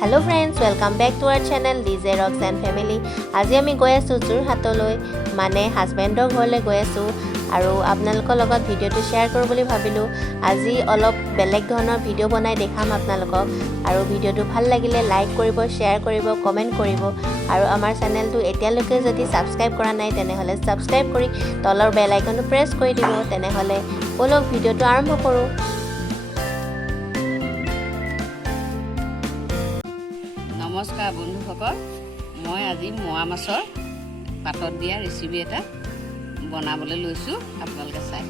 Hello friends, welcome back to our channel DJ rocks and family. आज आमी गई आसो जोरहाटলৈ माने हाजबेंडर घरলৈ गई आसो আৰু আপোনালোকৰ লগত ভিডিঅ'টো শ্বেয়াৰ কৰোঁ বুলি ভাবিলোঁ। আজি অলপ বেলেগ ধৰণৰ ভিডিঅ' বনাই দেখাম আপোনালোকক আৰু ভিডিঅ'টো ভাল লাগিলে লাইক কৰিব, শ্বেয়াৰ কৰিব, কমেণ্ট কৰিব আৰু আমাৰ চেনেলটো এতিয়ালৈকে যদি সাবস্ক্ৰাইব কৰা নাই তেনেহ'লে সাবস্ক্ৰাইব কৰি তলৰ বেল আইকনটো প্ৰেছ কৰি দিব। তেনেহ'লে বলক ভিডিঅ'টো আৰম্ভ কৰোঁ। নমস্কাৰ বন্ধুসকল, মই আজি মোৱা মাছৰ পাতত দিয়া ৰেচিপি এটা বনাবলৈ লৈছোঁ, আপোনালোকে চাই।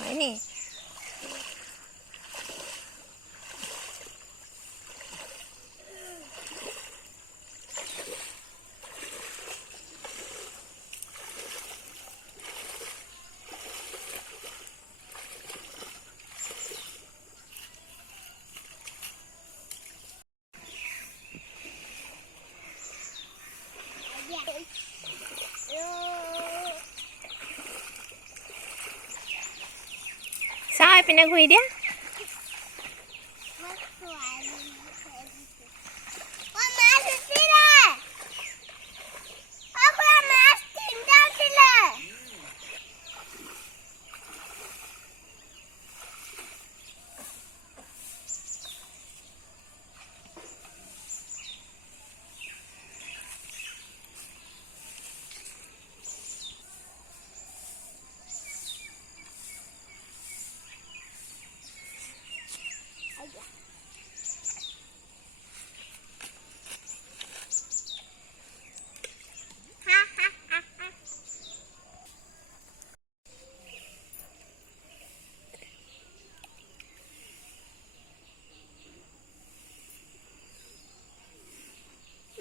হয়নি? চাই পিনে ঘূৰি দিয়া।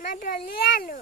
Madoliano.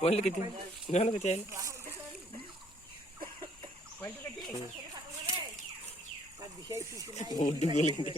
Kuali kiti, jangan kiti aja. Udah guling deh.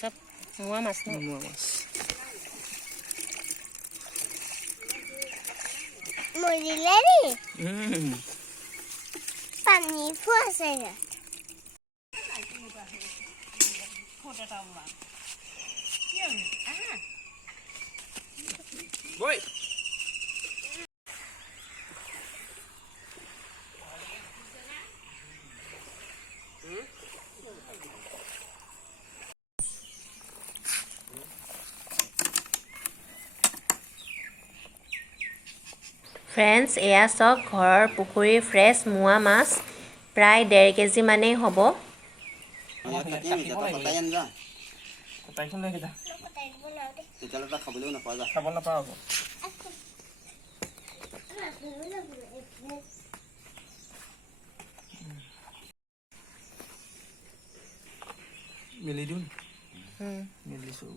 Sab mua mas no. Mua mas. Morileri. Pani fuase. Boy. Friends, এয়া চাওক ঘৰৰ পুখুৰীৰ ফ্ৰেছ মোৱা মাছ, প্ৰায় 1.5 কেজি মানেই হ'ব। খাব নাপাওঁ আকৌ। মেলি দিওঁ মেলিছোঁ।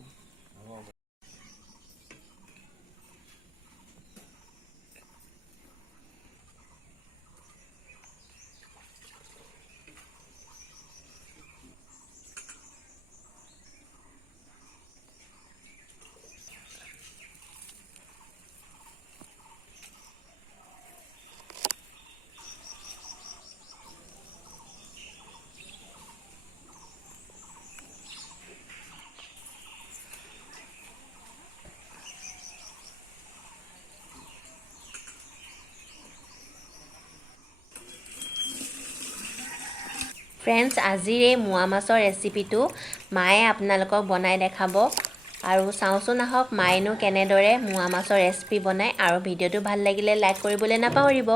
ফ্ৰেণ্ডছ, আজিৰ এই মোৱা মাছৰ ৰেচিপিটো মায়ে আপোনালোকক বনাই দেখাব। আৰু চাওঁচোন আহক মায়েনো কেনেদৰে মোৱা মাছৰ ৰেচিপি বনায়। আৰু ভিডিঅ'টো ভাল লাগিলে লাইক কৰিবলৈ নাপাহৰিব।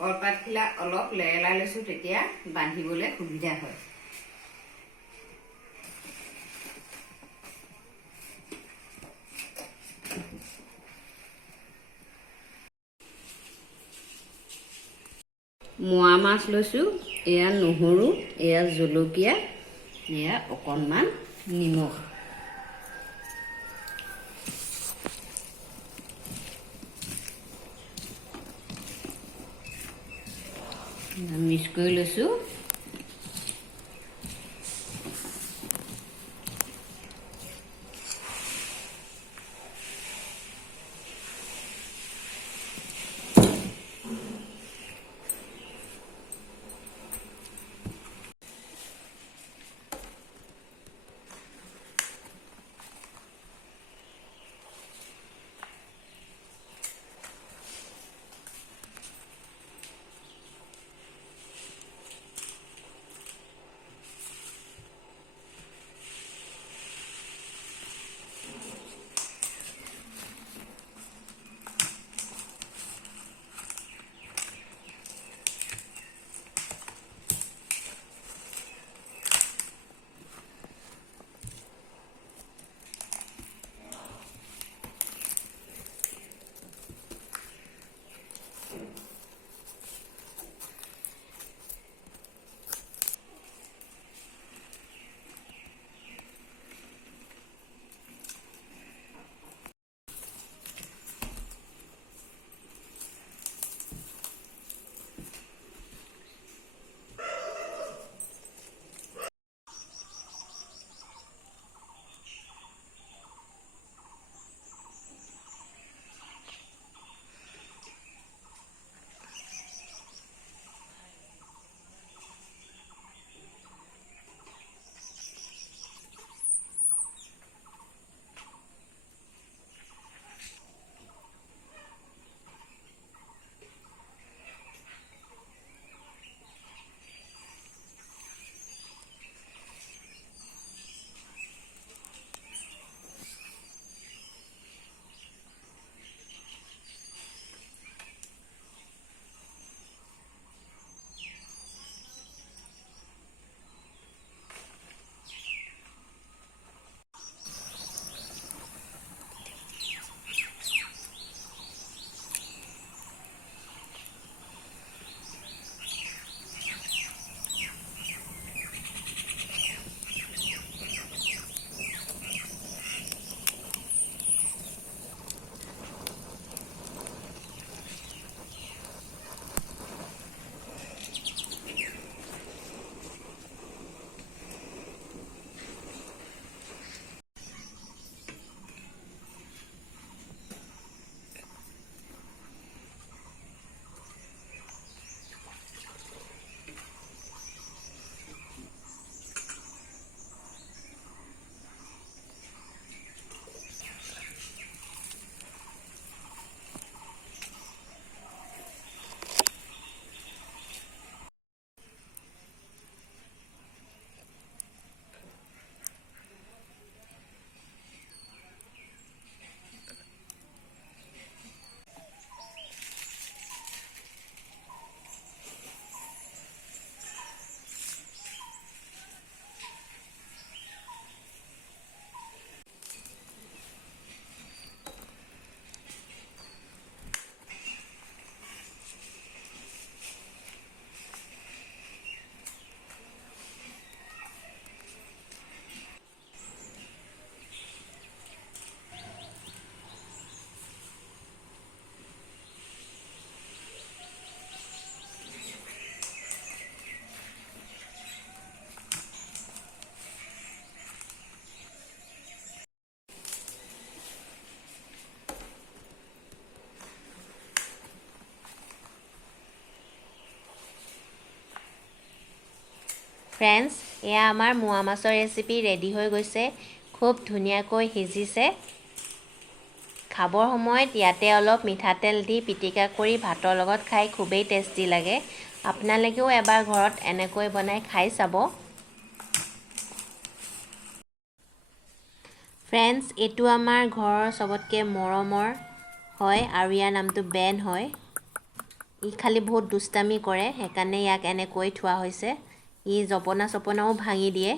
কলপাতখিলা অলপ লেৰেলাই লৈছোঁ, তেতিয়া বান্ধিবলৈ সুবিধা হয়। মোৱা মাছ লৈছোঁ, এয়া নহৰু, এয়া জলকীয়া, এয়া অকণমান নিমখ। মিক্স কৰি লৈছোঁ। ফ্ৰেণ্ডছ, এয়া আমাৰ মোৱা মাছৰ ৰেচিপি ৰেডি হৈ গৈছে। খুব ধুনীয়াকৈ সিজিছে। খাবৰ সময়ত ইয়াতে অলপ মিঠাতেল দি পিটিকা কৰি ভাতৰ লগত খাই খুবেই টেষ্টি লাগে। আপোনালোকেও এবাৰ ঘৰত এনেকৈ বনাই খাই চাব। ফ্ৰেণ্ডছ, এইটো আমাৰ ঘৰৰ চবতকৈ মৰমৰ হয় আৰু ইয়াৰ নামটো বেন হয়। ই খালি বহুত দুষ্টামি কৰে, সেইকাৰণে ইয়াক এনেকৈ থোৱা হৈছে। ই জপনা চপনাও ভাঙি দিয়ে।